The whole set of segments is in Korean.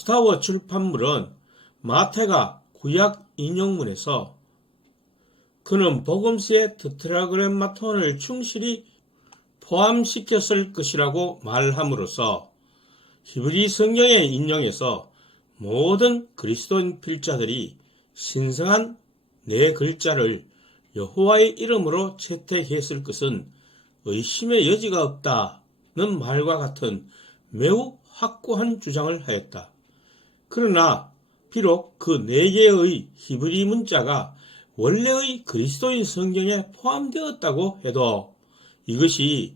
스타워 출판물은 마태가 구약 인용문에서 그는 복음서의 테트라그램마톤을 충실히 포함시켰을 것이라고 말함으로써 히브리 성경의 인용에서 모든 그리스도인 필자들이 신성한 네 글자를 여호와의 이름으로 채택했을 것은 의심의 여지가 없다는 말과 같은 매우 확고한 주장을 하였다. 그러나 비록 그 네 개의 히브리 문자가 원래의 그리스도인 성경에 포함되었다고 해도 이것이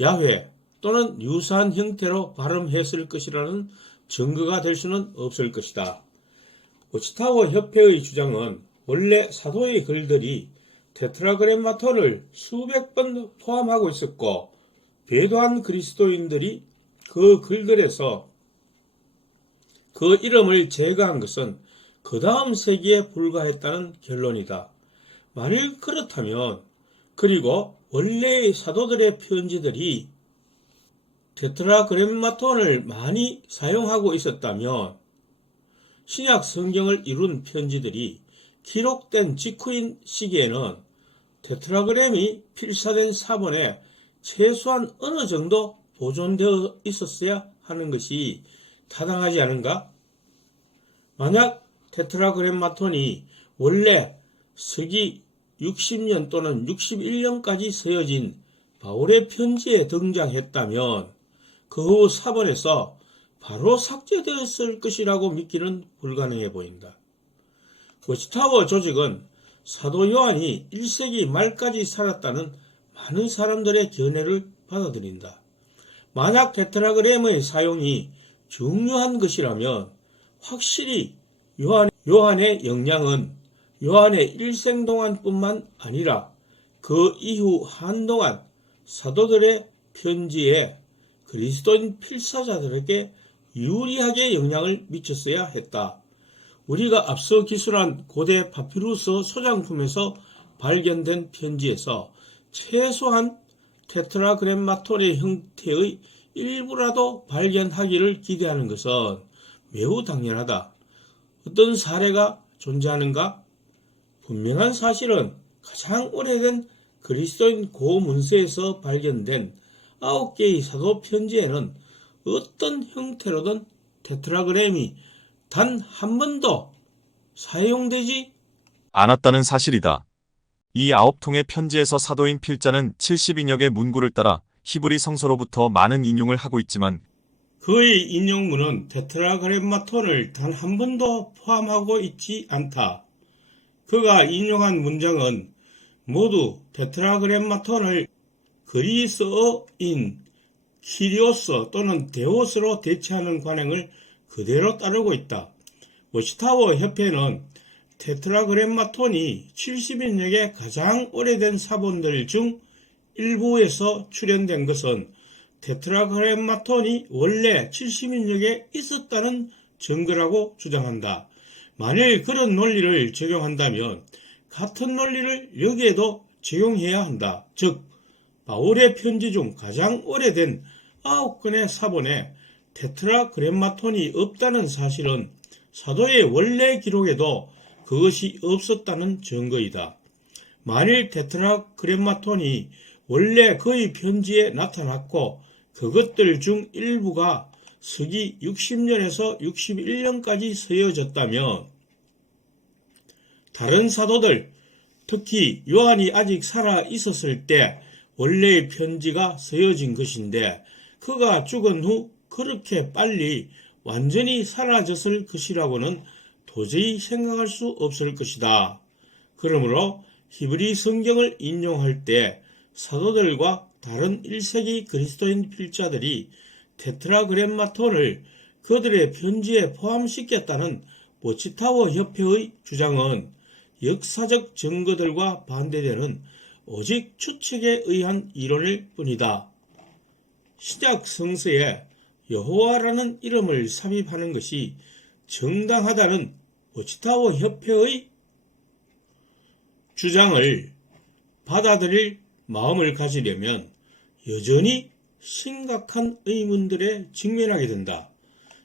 야훼 또는 유사한 형태로 발음했을 것이라는 증거가 될 수는 없을 것이다. 워치타워 협회의 주장은 원래 사도의 글들이 테트라그램마톤을 수백 번 포함하고 있었고 배도한 그리스도인들이 그 글들에서 그 이름을 제거한 것은 그 다음 세기에 불과했다는 결론이다. 만일 그렇다면 그리고 원래의 사도들의 편지들이 테트라그램마톤을 많이 사용하고 있었다면 신약 성경을 이룬 편지들이 기록된 직후인 시기에는 테트라그램이 필사된 사본에 최소한 어느 정도 보존되어 있었어야 하는 것이 타당하지 않은가? 만약 테트라그램마톤이 원래 서기 60년 또는 61년까지 쓰여진 바울의 편지에 등장했다면 그 후 사본에서 바로 삭제되었을 것이라고 믿기는 불가능해 보인다. 워치타워 조직은 사도 요한이 1세기 말까지 살았다는 많은 사람들의 견해를 받아들인다. 만약 테트라그램의 사용이 중요한 것이라면 확실히 요한의 영향은 요한의 일생 동안뿐만 아니라 그 이후 한동안 사도들의 편지에 그리스도인 필사자들에게 유리하게 영향을 미쳤어야 했다. 우리가 앞서 기술한 고대 파피루스 소장품에서 발견된 편지에서 최소한 테트라그램마톤의 형태의 일부라도 발견하기를 기대하는 것은 매우 당연하다. 어떤 사례가 존재하는가? 분명한 사실은 가장 오래된 그리스도인 고문서에서 발견된 9개의 사도 편지에는 어떤 형태로든 테트라그램이 단 한 번도 사용되지 않았다는 사실이다. 이 9통의 편지에서 사도인 필자는 70인여 개 문구를 따라 히브리 성서로부터 많은 인용을 하고 있지만 그의 인용문은 테트라그램마톤을 단 한 번도 포함하고 있지 않다. 그가 인용한 문장은 모두 테트라그램마톤을 그리스어인 키리오스 또는 데오스로 대체하는 관행을 그대로 따르고 있다. 워치타워 협회는 테트라그램마톤이 70인역의 가장 오래된 사본들 중 일부에서 출현된 것은 테트라그램마톤이 원래 70인역에 있었다는 증거라고 주장한다. 만일 그런 논리를 적용한다면 같은 논리를 여기에도 적용해야 한다. 즉 바울의 편지 중 가장 오래된 9건의 사본에 테트라그램마톤이 없다는 사실은 사도의 원래 기록에도 그것이 없었다는 증거이다. 만일 테트라그램마톤이 원래 그의 편지에 나타났고 그것들 중 일부가 서기 60년에서 61년까지 쓰여졌다면 다른 사도들, 특히 요한이 아직 살아 있었을 때 원래의 편지가 쓰여진 것인데 그가 죽은 후 그렇게 빨리 완전히 사라졌을 것이라고는 도저히 생각할 수 없을 것이다. 그러므로 히브리 성경을 인용할 때 사도들과 다른 1세기 그리스도인 필자들이 테트라그램마톤을 그들의 편지에 포함시켰다는 워치타워 협회의 주장은 역사적 증거들과 반대되는 오직 추측에 의한 이론일 뿐이다. 신약 성서에 여호와라는 이름을 삽입하는 것이 정당하다는 워치타워 협회의 주장을 받아들일 마음을 가지려면 여전히 심각한 의문들에 직면하게 된다.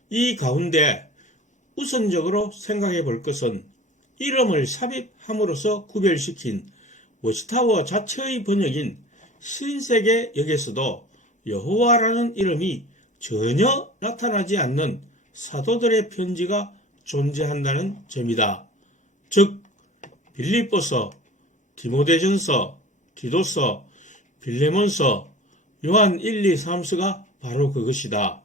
이 가운데 우선적으로 생각해 볼 것은 이름을 삽입함으로써 구별시킨 워치타워 자체의 번역인 신세계 역에서도 여호와라는 이름이 전혀 나타나지 않는 사도들의 편지가 존재한다는 점이다. 즉 빌립보서, 디모데전서, 디도서, 빌레몬서, 요한 1, 2, 3서가 바로 그것이다.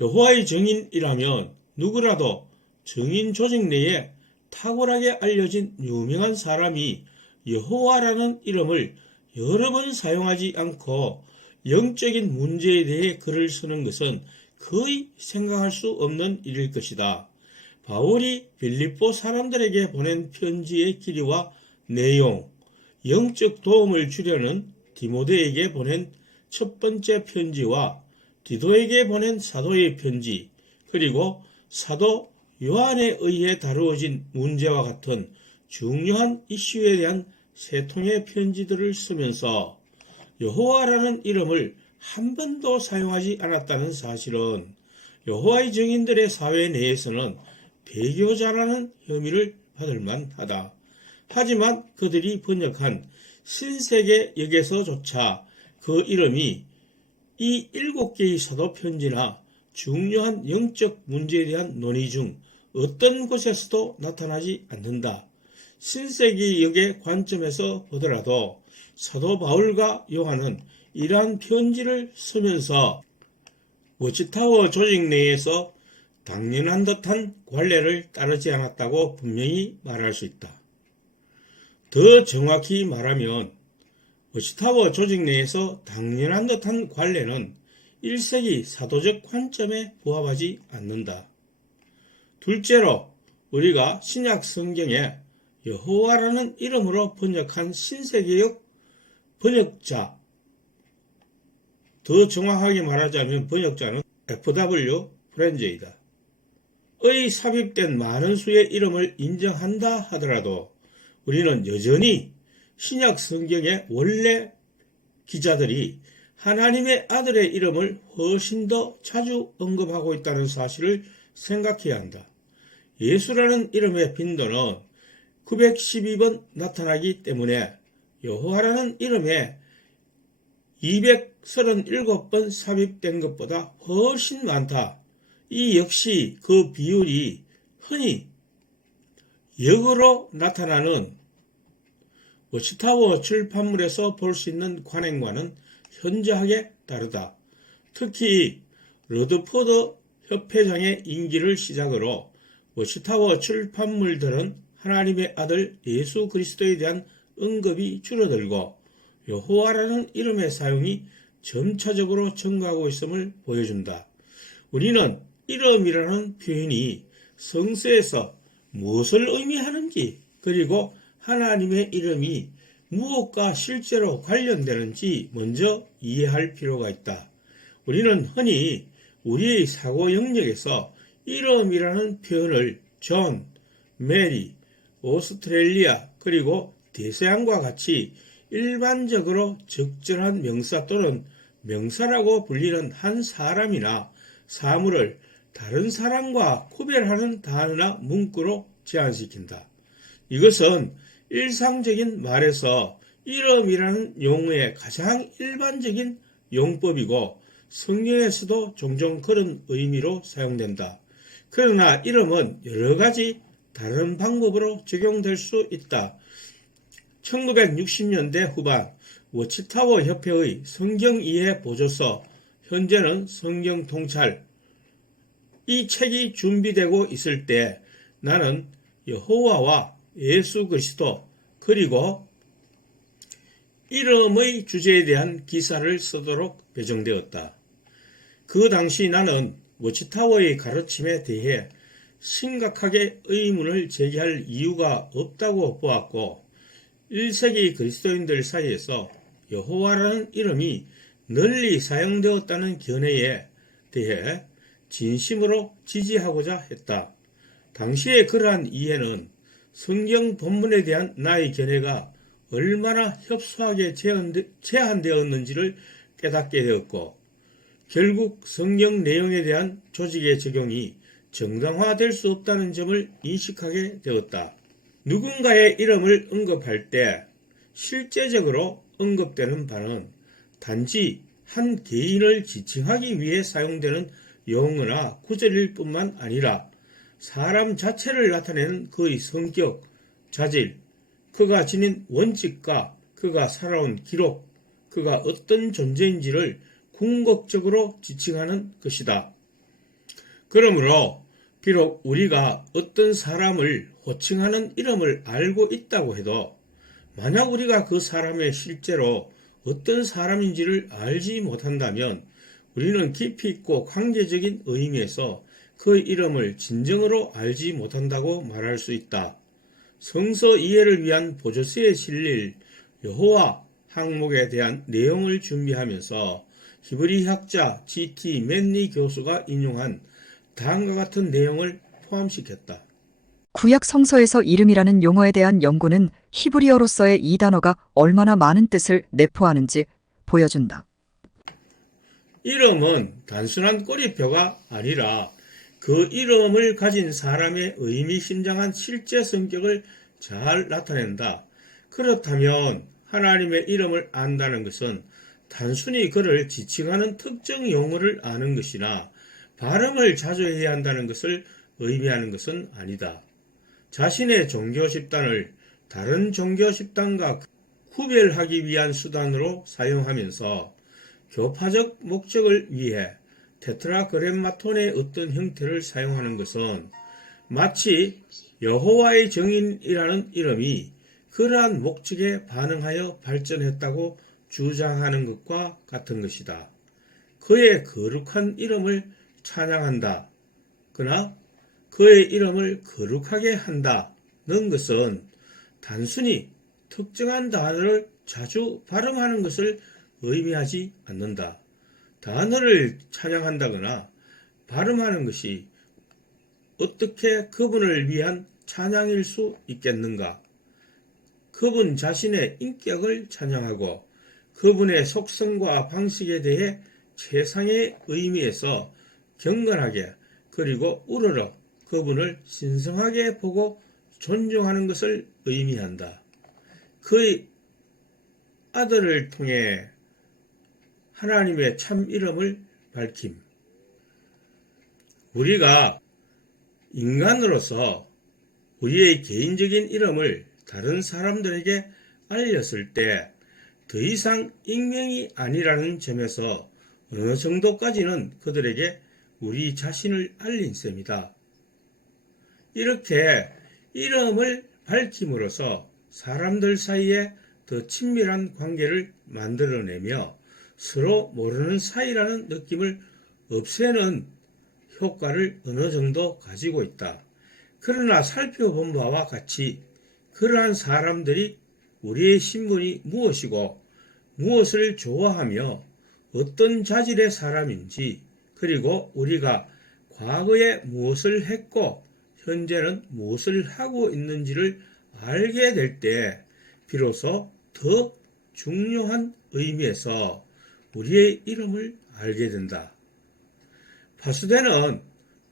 여호와의 증인이라면 누구라도 증인 조직 내에 탁월하게 알려진 유명한 사람이 여호와라는 이름을 여러 번 사용하지 않고 영적인 문제에 대해 글을 쓰는 것은 거의 생각할 수 없는 일일 것이다. 바울이 빌립보 사람들에게 보낸 편지의 길이와 내용, 영적 도움을 주려는 디모데에게 보낸 첫 번째 편지와 디도에게 보낸 사도의 편지, 그리고 사도 요한에 의해 다루어진 문제와 같은 중요한 이슈에 대한 세 통의 편지들을 쓰면서 여호와라는 이름을 한 번도 사용하지 않았다는 사실은 여호와의 증인들의 사회 내에서는 배교자라는 혐의를 받을 만하다. 하지만 그들이 번역한 신세계 역에서조차 그 이름이 이 7개의 사도 편지나 중요한 영적 문제에 대한 논의 중 어떤 곳에서도 나타나지 않는다. 신세계 역의 관점에서 보더라도 사도 바울과 요한은 이러한 편지를 쓰면서 워치타워 조직 내에서 당연한 듯한 관례를 따르지 않았다고 분명히 말할 수 있다. 더 정확히 말하면 워치타워 조직 내에서 당연한 듯한 관례는 1세기 사도적 관점에 부합하지 않는다. 둘째로 우리가 신약 성경에 여호와라는 이름으로 번역한 신세계역 번역자, 더 정확하게 말하자면 번역자는 F.W. 프렌제이다. 의 삽입된 많은 수의 이름을 인정한다 하더라도 우리는 여전히 신약 성경의 원래 기자들이 하나님의 아들의 이름을 훨씬 더 자주 언급하고 있다는 사실을 생각해야 한다. 예수라는 이름의 빈도는 912번 나타나기 때문에 여호와라는 이름에 237번 삽입된 것보다 훨씬 많다. 이 역시 그 비율이 흔히 역으로 나타나는 워치타워 출판물에서 볼 수 있는 관행과는 현저하게 다르다. 특히 러드포드 협회장의 임기를 시작으로 워치타워 출판물들은 하나님의 아들 예수 그리스도에 대한 언급이 줄어들고 여호와라는 이름의 사용이 점차적으로 증가하고 있음을 보여준다. 우리는 이름이라는 표현이 성서에서 무엇을 의미하는지, 그리고 하나님의 이름이 무엇과 실제로 관련되는지 먼저 이해할 필요가 있다. 우리는 흔히 우리의 사고 영역에서 이름이라는 표현을 존, 메리, 오스트레일리아, 그리고 대서양과 같이 일반적으로 적절한 명사 또는 명사라고 불리는 한 사람이나 사물을 다른 사람과 구별하는 단어나 문구로 제한시킨다. 이것은 일상적인 말에서 이름이라는 용어의 가장 일반적인 용법이고 성경에서도 종종 그런 의미로 사용된다. 그러나 이름은 여러 가지 다른 방법으로 적용될 수 있다. 1960년대 후반 워치타워 협회의 성경이해 보조서, 현재는 성경통찰, 이 책이 준비되고 있을 때 나는 여호와와 예수 그리스도 그리고 이름의 주제에 대한 기사를 쓰도록 배정되었다. 그 당시 나는 워치타워의 가르침에 대해 심각하게 의문을 제기할 이유가 없다고 보았고 1세기 그리스도인들 사이에서 여호와라는 이름이 널리 사용되었다는 견해에 대해 진심으로 지지하고자 했다. 당시의 그러한 이해는 성경 본문에 대한 나의 견해가 얼마나 협소하게 제한되었는지를 깨닫게 되었고 결국 성경 내용에 대한 조직의 적용이 정당화될 수 없다는 점을 인식하게 되었다. 누군가의 이름을 언급할 때 실제적으로 언급되는 바는 단지 한 개인을 지칭하기 위해 사용되는 용어나 구절일 뿐만 아니라 사람 자체를 나타내는 그의 성격, 자질, 그가 지닌 원칙과 그가 살아온 기록, 그가 어떤 존재인지를 궁극적으로 지칭하는 것이다. 그러므로 비록 우리가 어떤 사람을 호칭하는 이름을 알고 있다고 해도 만약 우리가 그 사람의 실제로 어떤 사람인지를 알지 못한다면 우리는 깊이 있고 관계적인 의미에서 그 이름을 진정으로 알지 못한다고 말할 수 있다. 성서 이해를 위한 보조서에 실릴 여호와 항목에 대한 내용을 준비하면서 히브리 학자 G.T. 맨리 교수가 인용한 다음과 같은 내용을 포함시켰다. 구약 성서에서 이름이라는 용어에 대한 연구는 히브리어로서의 이 단어가 얼마나 많은 뜻을 내포하는지 보여준다. 이름은 단순한 꼬리표가 아니라 그 이름을 가진 사람의 의미심장한 실제 성격을 잘 나타낸다. 그렇다면 하나님의 이름을 안다는 것은 단순히 그를 지칭하는 특정 용어를 아는 것이나 발음을 자주 해야 한다는 것을 의미하는 것은 아니다. 자신의 종교 집단을 다른 종교 집단과 구별하기 위한 수단으로 사용하면서 교파적 목적을 위해 테트라그램마톤의 어떤 형태를 사용하는 것은 마치 여호와의 증인이라는 이름이 그러한 목적에 반응하여 발전했다고 주장하는 것과 같은 것이다. 그의 거룩한 이름을 찬양한다. 그러나 그의 이름을 거룩하게 한다는 것은 단순히 특정한 단어를 자주 발음하는 것을 의미하지 않는다. 단어를 찬양한다거나 발음하는 것이 어떻게 그분을 위한 찬양일 수 있겠는가? 그분 자신의 인격을 찬양하고 그분의 속성과 방식에 대해 최상의 의미에서 경건하게 그리고 우러러 그분을 신성하게 보고 존중하는 것을 의미한다. 그의 아들을 통해 하나님의 참 이름을 밝힘. 우리가 인간으로서 우리의 개인적인 이름을 다른 사람들에게 알렸을 때 더 이상 익명이 아니라는 점에서 어느 정도까지는 그들에게 우리 자신을 알린 셈이다. 이렇게 이름을 밝힘으로써 사람들 사이에 더 친밀한 관계를 만들어내며 서로 모르는 사이라는 느낌을 없애는 효과를 어느 정도 가지고 있다. 그러나 살펴본 바와 같이 그러한 사람들이 우리의 신분이 무엇이고 무엇을 좋아하며 어떤 자질의 사람인지 그리고 우리가 과거에 무엇을 했고 현재는 무엇을 하고 있는지를 알게 될 때 비로소 더 중요한 의미에서 우리의 이름을 알게 된다. 파수대는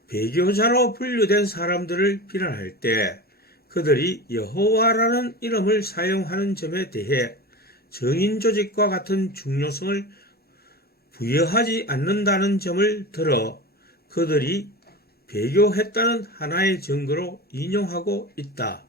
배교자로 분류된 사람들을 비난할 때 그들이 여호와라는 이름을 사용하는 점에 대해 정인 조직과 같은 중요성을 부여하지 않는다는 점을 들어 그들이 배교했다는 하나의 증거로 인용하고 있다.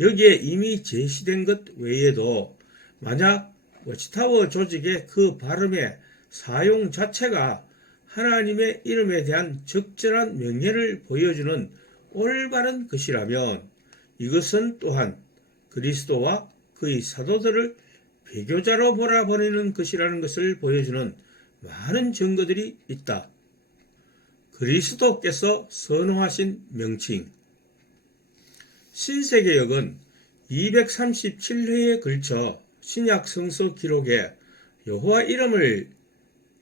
여기에 이미 제시된 것 외에도 만약 워치타워 조직의 그 발음의 사용 자체가 하나님의 이름에 대한 적절한 명예를 보여주는 올바른 것이라면 이것은 또한 그리스도와 그의 사도들을 배교자로 몰아버리는 것이라는 것을 보여주는 많은 증거들이 있다. 그리스도께서 선호하신 명칭. 신세계역은 237회에 걸쳐 신약 성서 기록에 여호와 이름을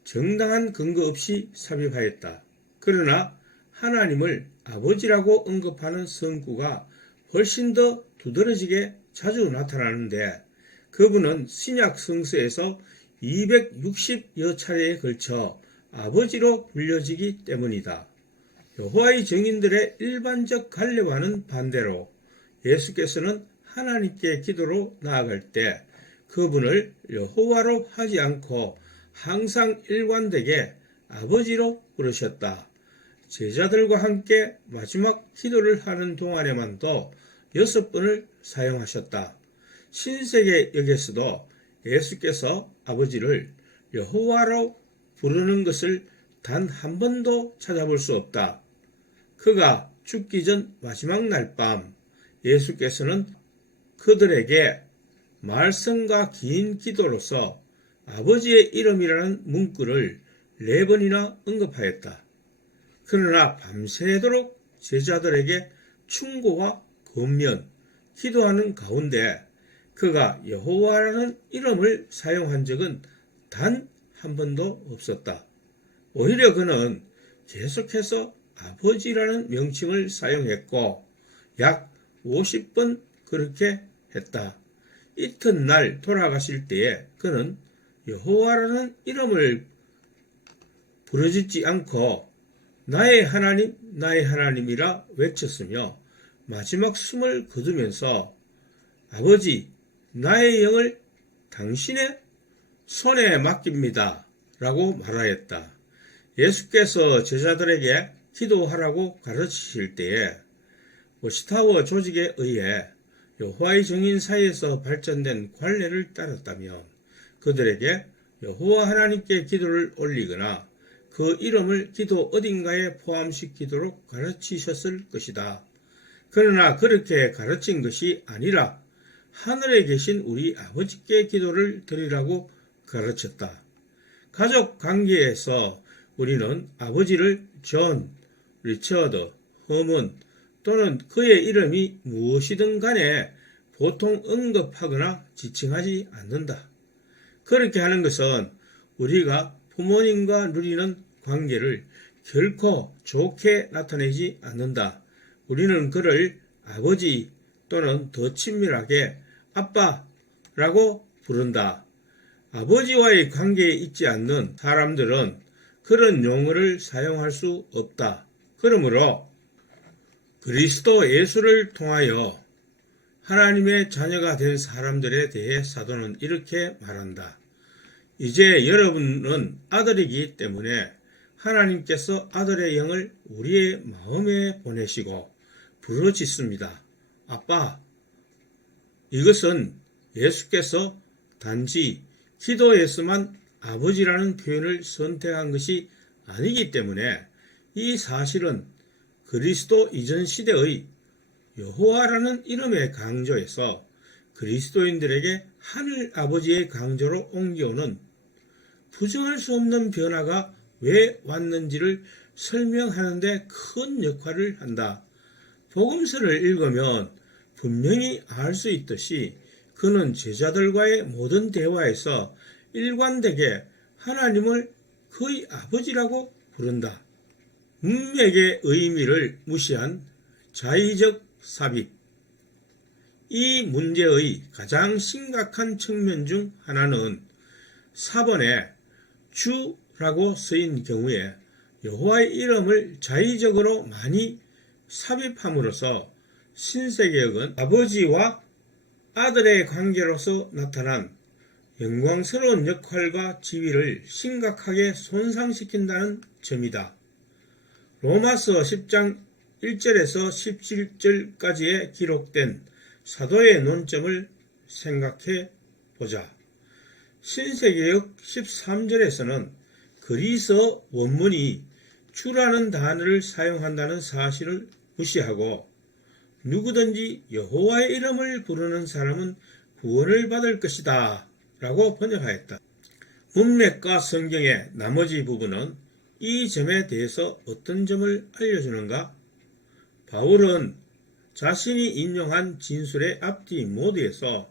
정당한 근거 없이 삽입하였다. 그러나 하나님을 아버지라고 언급하는 성구가 훨씬 더 두드러지게 자주 나타나는데 그분은 신약 성서에서 260여 차례에 걸쳐 아버지로 불려지기 때문이다. 여호와의 증인들의 일반적 관례와는 반대로 예수께서는 하나님께 기도로 나아갈 때 그분을 여호와로 하지 않고 항상 일관되게 아버지로 부르셨다. 제자들과 함께 마지막 기도를 하는 동안에만도 6번을 사용하셨다. 신세계 역에서도 예수께서 아버지를 여호와로 부르는 것을 단 한 번도 찾아볼 수 없다. 그가 죽기 전 마지막 날 밤 예수께서는 그들에게 말씀과 긴 기도로서 아버지의 이름이라는 문구를 4번이나 언급하였다. 그러나 밤새도록 제자들에게 충고와 권면, 기도하는 가운데 그가 여호와라는 이름을 사용한 적은 단 한 번도 없었다. 오히려 그는 계속해서 아버지라는 명칭을 사용했고 약 50번 그렇게 했다. 이튿날 돌아가실 때에 그는 여호와라는 이름을 부르짖지 않고 나의 하나님, 나의 하나님이라 외쳤으며 마지막 숨을 거두면서 아버지, 나의 영을 당신의 손에 맡깁니다. 라고 말하였다. 예수께서 제자들에게 기도하라고 가르치실 때에 워치타워 조직에 의해 여호와의 증인 사이에서 발전된 관례를 따랐다면 그들에게 여호와 하나님께 기도를 올리거나 그 이름을 기도 어딘가에 포함시키도록 가르치셨을 것이다. 그러나 그렇게 가르친 것이 아니라 하늘에 계신 우리 아버지께 기도를 드리라고 가르쳤다. 가족 관계에서 우리는 아버지를 존, 리처드, 허먼 또는 그의 이름이 무엇이든 간에 보통 언급하거나 지칭하지 않는다. 그렇게 하는 것은 우리가 부모님과 누리는 관계를 결코 좋게 나타내지 않는다. 우리는 그를 아버지 또는 더 친밀하게 아빠라고 부른다. 아버지와의 관계에 있지 않는 사람들은 그런 용어를 사용할 수 없다. 그러므로 그리스도 예수를 통하여 하나님의 자녀가 된 사람들에 대해 사도는 이렇게 말한다. 이제 여러분은 아들이기 때문에 하나님께서 아들의 영을 우리의 마음에 보내시고 부르짖습니다. 아빠. 이것은 예수께서 단지 기도에서만 아버지라는 표현을 선택한 것이 아니기 때문에 이 사실은 그리스도 이전 시대의 여호와라는 이름의 강조에서 그리스도인들에게 하늘 아버지의 강조로 옮겨오는 부정할 수 없는 변화가 왜 왔는지를 설명하는 데 큰 역할을 한다. 복음서를 읽으면 분명히 알 수 있듯이 그는 제자들과의 모든 대화에서 일관되게 하나님을 그의 아버지라고 부른다. 문맥의 의미를 무시한 자의적 삽입. 이 문제의 가장 심각한 측면 중 하나는 4번에 주라고 쓰인 경우에 여호와의 이름을 자의적으로 많이 삽입함으로써 신세계역은 아버지와 아들의 관계로서 나타난 영광스러운 역할과 지위를 심각하게 손상시킨다는 점이다. 로마서 10장 1절에서 17절까지에 기록된 사도의 논점을 생각해 보자. 신세계역 13절에서는 그리스 원문이 주라는 단어를 사용한다는 사실을 무시하고 누구든지 여호와의 이름을 부르는 사람은 구원을 받을 것이다 라고 번역하였다. 문맥과 성경의 나머지 부분은 이 점에 대해서 어떤 점을 알려주는가? 바울은 자신이 인용한 진술의 앞뒤 모두에서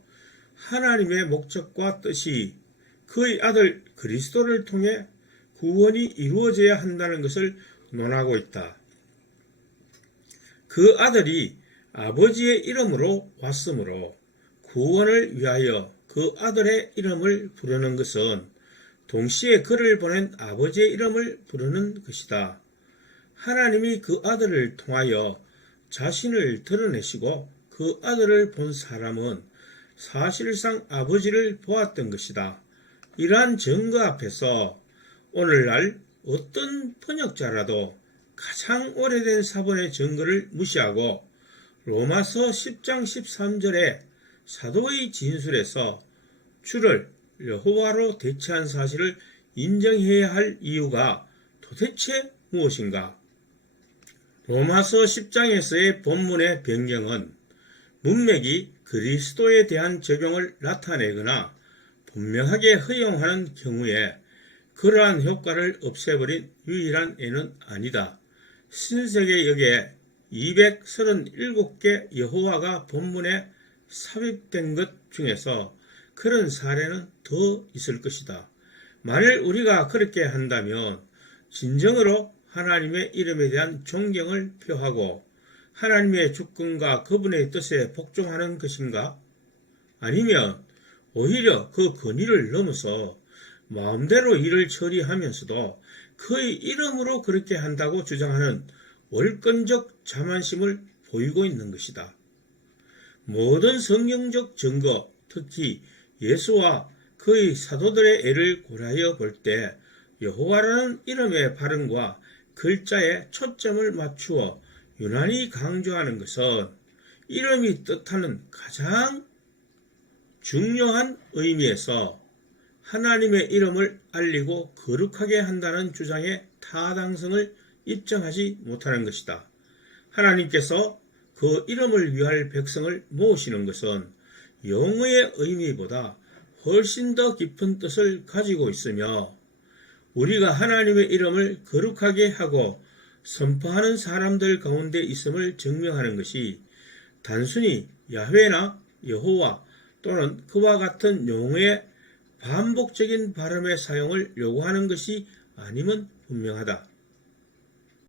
하나님의 목적과 뜻이 그의 아들 그리스도를 통해 구원이 이루어져야 한다는 것을 논하고 있다. 그 아들이 아버지의 이름으로 왔으므로 구원을 위하여 그 아들의 이름을 부르는 것은 동시에 그를 보낸 아버지의 이름을 부르는 것이다. 하나님이 그 아들을 통하여 자신을 드러내시고 그 아들을 본 사람은 사실상 아버지를 보았던 것이다. 이러한 증거 앞에서 오늘날 어떤 번역자라도 가장 오래된 사본의 증거를 무시하고 로마서 10장 13절의 사도의 진술에서 주를 여호와로 대체한 사실을 인정해야 할 이유가 도대체 무엇인가? 로마서 10장에서의 본문의 변경은 문맥이 그리스도에 대한 적용을 나타내거나 분명하게 허용하는 경우에 그러한 효과를 없애버린 유일한 예는 아니다. 신세계 역에 237개 여호와가 본문에 삽입된 것 중에서 그런 사례는 더 있을 것이다. 만일 우리가 그렇게 한다면 진정으로 하나님의 이름에 대한 존경을 표하고 하나님의 주권과 그분의 뜻에 복종하는 것인가? 아니면 오히려 그 권위를 넘어서 마음대로 일을 처리하면서도 그의 이름으로 그렇게 한다고 주장하는 월권적 자만심을 보이고 있는 것이다. 모든 성경적 증거, 특히 예수와 그의 사도들의 애를 고려하여 볼 때 여호와라는 이름의 발음과 글자에 초점을 맞추어 유난히 강조하는 것은 이름이 뜻하는 가장 중요한 의미에서 하나님의 이름을 알리고 거룩하게 한다는 주장의 타당성을 입증하지 못하는 것이다. 하나님께서 그 이름을 위할 백성을 모으시는 것은 영어의 의미보다 훨씬 더 깊은 뜻을 가지고 있으며 우리가 하나님의 이름을 거룩하게 하고 선포하는 사람들 가운데 있음을 증명하는 것이 단순히 야훼나 여호와 또는 그와 같은 용어의 반복적인 발음의 사용을 요구하는 것이 아님은 분명하다.